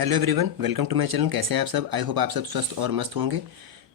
Hello everyone, welcome to my channel. कैसे हैं आप सब? आई होप आप सब स्वस्थ और मस्त होंगे।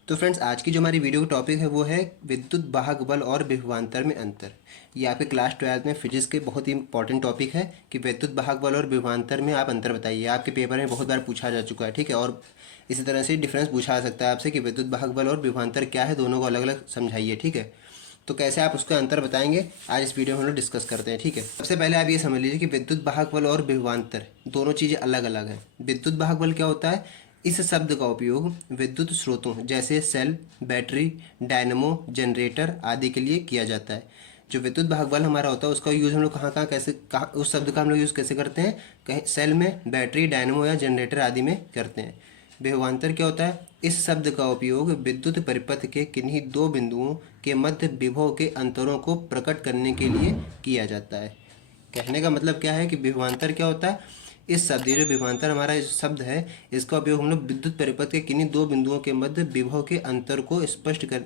तो फ्रेंड्स, आज की जो हमारी वीडियो का टॉपिक है वो है विद्युत वाहक बल और विभवांतर में अंतर। ये आपके क्लास 12 में फिजिक्स के बहुत ही इंपॉर्टेंट टॉपिक है कि विद्युत वाहक बल और विभवांतर में आप अंतर बताइए। आपके पेपर में बहुत बार पूछा जा चुका है, ठीक है। और इसी तरह से डिफरेंस पूछा जा सकता है आपसे कि विद्युत वाहक बल और विभवांतर क्या है, दोनों को अलग अलग समझाइए, ठीक है। तो कैसे आप उसका अंतर बताएंगे, आज इस वीडियो में हम लोग डिस्कस करते हैं, ठीक है। सबसे पहले आप ये समझ लीजिए कि विद्युत वाहक बल और विभवांतर दोनों चीज़ें अलग अलग हैं। विद्युत वाहक बल क्या होता है? इस शब्द का उपयोग विद्युत स्रोतों जैसे सेल, बैटरी, डायनमो, जनरेटर आदि के लिए किया जाता है। जो विद्युत वाहक बल हमारा होता है उसका यूज़ हम लोग कहाँ कहाँ कैसे कहाँ उस शब्द का हम लोग यूज़ कैसे करते हैं? कहीं सेल में, बैटरी, डायनमो या जनरेटर आदि में करते हैं। विभवांतर क्या होता है? इस शब्द का उपयोग विद्युत परिपथ के किन्हीं दो बिंदुओं के मध्य विभव के अंतरों को प्रकट करने के लिए किया जाता है। कहने का मतलब क्या है कि विभवांतर क्या होता है? इस शब्द, ये जो विभवांतर हमारा इस शब्द है, इसका उपयोग हम लोग विद्युत परिपथ के किन्हीं दो बिंदुओं के मध्य विभव के अंतर को स्पष्ट कर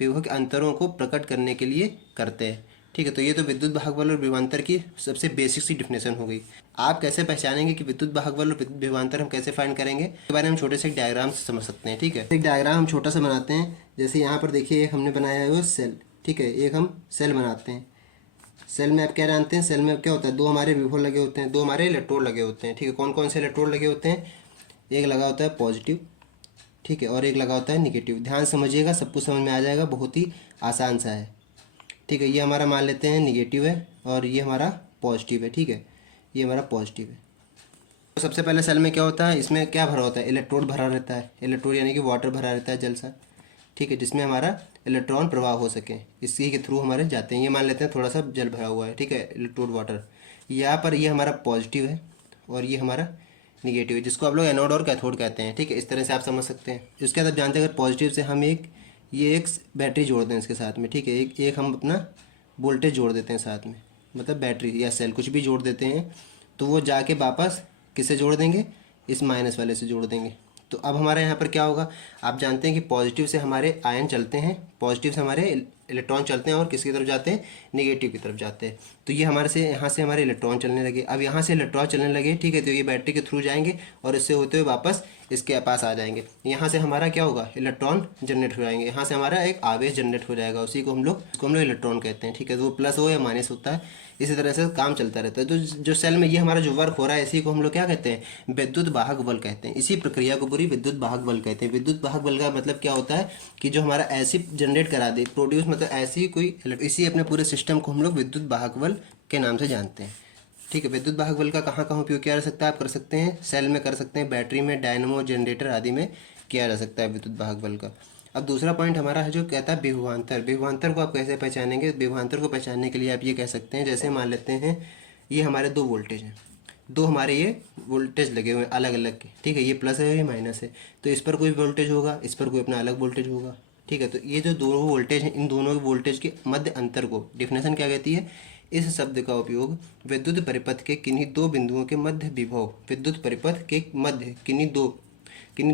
विभव के अंतरों को प्रकट करने के लिए करते हैं, ठीक है। तो ये तो विद्युत वाहक बल और विभवांतर की सबसे बेसिक सी डिफिनेशन हो गई। आप कैसे पहचानेंगे कि विद्युत वाहक बल और विद्युत विभवांतर हम कैसे फाइंड करेंगे, इसके बारे में हम छोटे से एक डायग्राम से समझ सकते हैं, ठीक है। एक डायग्राम हम छोटा सा बनाते हैं। जैसे यहाँ पर देखिए, एक हमने बनाया है वो सेल, ठीक है। एक हम सेल बनाते हैं। सेल में आप क्या जानते हैं? सेल में क्या होता है? दो हमारे विभव लगे होते हैं, दो हमारे इलेक्ट्रोड लगे होते हैं, ठीक है। कौन कौन से इलेक्ट्रोड लगे होते हैं? एक लगा होता है पॉजिटिव, ठीक है, और एक लगा होता है निगेटिव। ध्यान समझिएगा, सब कुछ समझ में आ जाएगा, बहुत ही आसान सा है, ठीक है। ये हमारा मान लेते हैं निगेटिव है और ये हमारा पॉजिटिव है, ठीक है। ये हमारा पॉजिटिव है। तो सबसे पहले सेल में क्या होता है? इसमें क्या भरा होता है? इलेक्ट्रोड भरा रहता है। इलेक्ट्रोड यानी कि वाटर भरा रहता है, जल सा, ठीक है, जिसमें हमारा इलेक्ट्रॉन प्रवाह हो सके, इसी के थ्रू हमारे जाते हैं। ये मान लेते हैं थोड़ा सा जल भरा हुआ है, ठीक है, इलेक्ट्रोड वाटर। यहाँ पर ये हमारा पॉजिटिव है और ये हमारा निगेटिव है, जिसको आप लोग एनोड और कैथोड कहते हैं, ठीक है। इस तरह से आप समझ सकते हैं। इसके बाद आप जानते हैं, अगर पॉजिटिव से हम ये एक बैटरी जोड़ दें इसके साथ में, ठीक है, एक हम अपना वोल्टेज जोड़ देते हैं साथ में, मतलब बैटरी या सेल कुछ भी जोड़ देते हैं, तो वो जाके वापस किससे जोड़ देंगे? इस माइनस वाले से जोड़ देंगे। तो अब हमारे यहाँ पर क्या होगा? आप जानते हैं कि पॉजिटिव से हमारे आयन चलते हैं, पॉजिटिव से हमारे इलेक्ट्रॉन चलते हैं और किसकी तरफ जाते हैं? नेगेटिव की तरफ जाते हैं। तो ये हमारे से यहाँ से हमारे इलेक्ट्रॉन चलने लगे। अब यहाँ से इलेक्ट्रॉन चलने लगे, ठीक है, तो ये बैटरी के थ्रू जाएंगे और इससे होते हुए वापस इसके पास आ जाएंगे। यहाँ से हमारा क्या होगा? इलेक्ट्रॉन जनरेट हो जाएंगे। यहाँ से हमारा एक आवेश जनरेट हो जाएगा, उसी को हम लोग इलेक्ट्रॉन कहते हैं, ठीक है। तो वो प्लस हो या माइनस होता है, इसी तरह से काम चलता रहता है। तो जो सेल में ये हमारा जो वर्क हो रहा है, इसी को हम लोग क्या कहते हैं? विद्युत वाहक बल कहते हैं। इसी प्रक्रिया को पूरी विद्युत वाहक बल कहते हैं। विद्युत वाहक बल का मतलब क्या होता है कि जो हमारा ऐसी जनरेट करा दे, प्रोड्यूस, मतलब ऐसी कोई इसी अपने पूरे सिस्टम को हम लोग विद्युत वाहक बल के नाम से जानते हैं, ठीक है। विद्युत वाहक बल का कहाँ कहाँ उपयोग किया जा सकता है? आप कर सकते हैं सेल में, कर सकते हैं बैटरी में, डायनमो, जनरेटर आदि में किया जा सकता है विद्युत वाहक बल का। अब दूसरा पॉइंट हमारा है जो कहता है विभवांतर। विभवांतर को आप कैसे पहचानेंगे? विभवांतर को पहचानने के लिए आप ये कह सकते हैं, जैसे मान लेते हैं ये हमारे दो वोल्टेज हैं, दो हमारे ये वोल्टेज लगे हुए हैं अलग अलग के, ठीक है। ये प्लस है, ये माइनस है। तो इस पर कोई वोल्टेज होगा, इस पर कोई अपना अलग वोल्टेज होगा, ठीक है। तो ये जो दोनों वोल्टेज हैं, इन दोनों वोल्टेज के मध्य अंतर को डेफिनेशन क्या कहती है? इस शब्द का उपयोग विद्युत परिपथ के किन्हीं दो बिंदुओं के मध्य विभव, विद्युत परिपथ के मध्य किन्हीं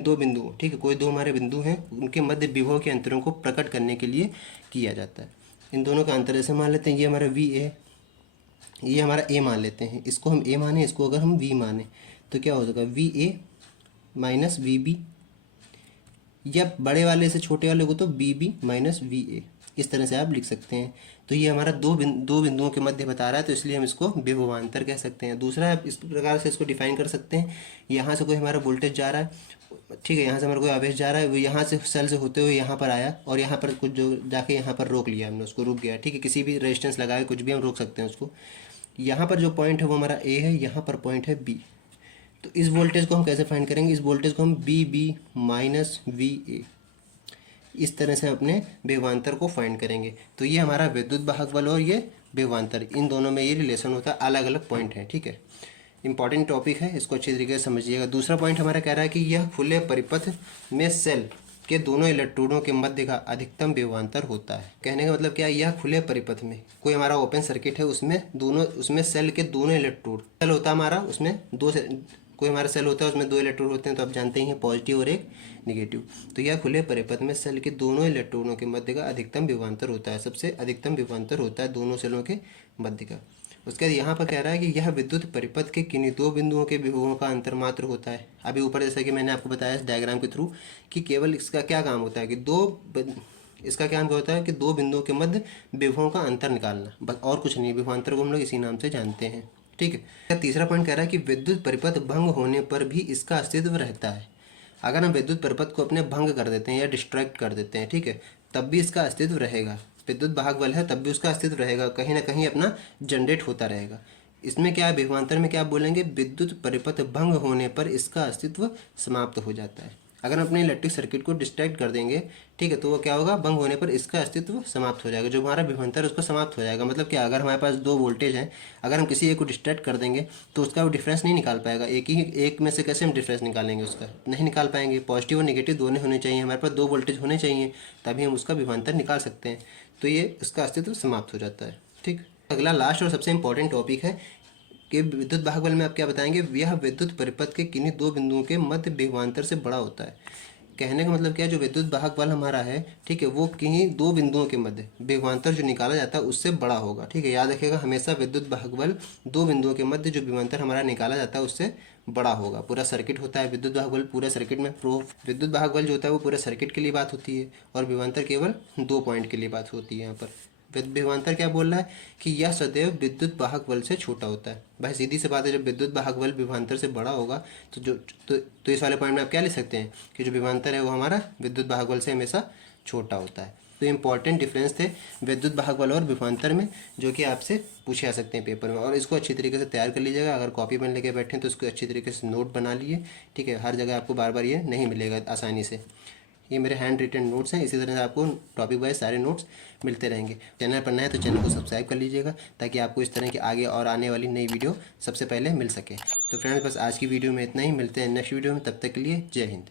दो बिंदुओं, ठीक है, कोई दो हमारे बिंदु हैं, उनके मध्य विभव के अंतरों को प्रकट करने के लिए किया जाता है। इन दोनों का अंतर जैसे मान लेते हैं, ये हमारा वी ए, ये हमारा ए मान लेते हैं, इसको हम ए माने, इसको अगर हम वी माने, तो क्या हो जाएगा? V A minus V B, या बड़े वाले से छोटे वाले को तो B B minus V A, इस तरह से आप लिख सकते हैं। तो ये हमारा दो बिंदुओं के मध्य बता रहा है, तो इसलिए हम इसको विभवांतर कह सकते हैं। दूसरा, आप इस प्रकार से इसको डिफाइन कर सकते हैं, यहाँ से कोई हमारा वोल्टेज जा रहा है, ठीक है, यहाँ से हमारा कोई आवेश जा रहा है, वो यहाँ से सेल से होते हुए यहाँ पर आया और यहाँ पर कुछ जो जाके यहाँ पर रोक लिया हमने, उसको रुक गया, ठीक है। किसी भी रेजिस्टेंस लगाए कुछ भी हम रोक सकते हैं उसको। यहाँ पर जो पॉइंट है वो हमारा ए है, यहाँ पर पॉइंट है बी। तो इस वोल्टेज को हम कैसे फाइंड करेंगे? इस वोल्टेज को हम B B minus V A, इस तरह से अपने विभवांतर को फाइंड करेंगे। तो ये हमारा विद्युत वाहक बल और ये विभवांतर, इन दोनों में ये रिलेशन होता है, अलग अलग पॉइंट है, ठीक है। इंपॉर्टेंट टॉपिक है, इसको अच्छी तरीके से समझिएगा। दूसरा पॉइंट हमारा कह रहा है कि यह खुले परिपथ में सेल के दोनों इलेक्ट्रोडों के मध्य का अधिकतम विभवांतर होता है। कहने का मतलब क्या है? यह खुले परिपथ में, कोई हमारा ओपन सर्किट है, उसमें सेल के दोनों इलेक्ट्रोड, सेल होता है हमारा, उसमें कोई हमारा सेल होता है, उसमें दो इलेक्ट्रोड होते हैं, तो आप जानते ही हैं, पॉजिटिव और एक निगेटिव। तो यह खुले परिपथ में सेल के दोनों इलेक्ट्रोडों के मध्य का अधिकतम विभवांतर होता है, सबसे अधिकतम विभवांतर होता है दोनों सेलों के मध्य का। उसके बाद यहाँ पर कह रहा है कि यह विद्युत परिपथ के किन्हीं दो बिंदुओं के विभवों का अंतर मात्र होता है। अभी ऊपर जैसा कि मैंने आपको बताया इस डायग्राम के थ्रू कि केवल इसका क्या काम होता है कि इसका क्या काम होता है कि दो बिंदुओं के मध्य विभवों का अंतर निकालना, बस और कुछ नहीं। विभवांतर को हम लोग इसी नाम से जानते हैं, ठीक है। तीसरा पॉइंट कह रहा है कि विद्युत परिपथ भंग होने पर भी इसका अस्तित्व रहता है। अगर हम विद्युत परिपथ को अपने भंग कर देते हैं या डिस्ट्रैक्ट कर देते हैं, ठीक है, तब भी इसका अस्तित्व रहेगा। विद्युत वाहक बल है तब भी उसका अस्तित्व रहेगा, कहीं ना कहीं अपना जनरेट होता रहेगा। इसमें क्या है, विभवांतर में क्या बोलेंगे, विद्युत परिपथ भंग होने पर इसका अस्तित्व समाप्त हो जाता है। अगर हम अपने इलेक्ट्रिक सर्किट को डिस्ट्रैक्ट कर देंगे, ठीक है, तो वो क्या होगा, भंग होने पर इसका अस्तित्व समाप्त हो जाएगा। जो हमारा विभवांतर है उसका समाप्त हो जाएगा। मतलब क्या, अगर हमारे पास दो वोल्टेज हैं, अगर हम किसी एक को डिस्ट्रैक्ट कर देंगे तो उसका वो डिफरेंस नहीं निकाल पाएगा। एक में से कैसे हम डिफरेंस निकालेंगे, उसका नहीं निकाल पाएंगे। पॉजिटिव और नेगेटिव दोनों होने चाहिए, हमारे पास दो वोल्टेज होने चाहिए, तभी हम उसका विभवांतर निकाल सकते हैं। तो ये उसका अस्तित्व समाप्त हो जाता है, ठीक। अगला लास्ट और सबसे इंपॉर्टेंट टॉपिक है कि विद्युत वाहक बल में आप क्या बताएंगे, यह विद्युत परिपथ के किन्हीं दो बिंदुओं के मध्य विभवांतर से बड़ा होता है। कहने का मतलब क्या है, जो विद्युत वाहक बल हमारा है, ठीक है, वो किन्हीं दो बिंदुओं के मध्य विभवांतर जो निकाला जाता है उससे बड़ा होगा, ठीक है। याद रखिएगा हमेशा विद्युत वाहक बल दो बिंदुओं के मध्य जो विभवांतर हमारा निकाला जाता है उससे बड़ा होगा। पूरा सर्किट होता है विद्युत वाहक बल, पूरे सर्किट में विद्युत वाहक बल जो होता है वो पूरे सर्किट के लिए बात होती है, और विभवांतर केवल 2 पॉइंट के लिए बात होती है। यहाँ पर विभवांतर क्या बोल रहा है कि यह सदैव विद्युत वाहक बल से छोटा होता है। भाई सीधी सी बात है, जब विद्युत वाहक बल विभवांतर से बड़ा होगा तो तो इस वाले पॉइंट में आप क्या लिख सकते हैं कि जो विभवांतर है वो हमारा विद्युत वाहक बल से हमेशा छोटा होता है। तो इंपॉर्टेंट डिफरेंस थे विद्युत वाहक बल और विभवांतर में, जो कि आपसे पूछे जा सकते हैं पेपर में। और इसको अच्छी तरीके से तैयार कर लीजिएगा। अगर कॉपी पेन लेके बैठे तो इसको अच्छी तरीके से नोट बना लिए, ठीक है। हर जगह आपको बार बार ये नहीं मिलेगा आसानी से। ये मेरे हैंड रिटन नोट्स हैं, इसी तरह से आपको टॉपिक वाइज सारे नोट्स मिलते रहेंगे। चैनल पर नए हैं तो चैनल को सब्सक्राइब कर लीजिएगा, ताकि आपको इस तरह की आगे और आने वाली नई वीडियो सबसे पहले मिल सके। तो फ्रेंड्स बस आज की वीडियो में इतना ही, मिलते हैं नेक्स्ट वीडियो में, तब तक के लिए जय हिंद।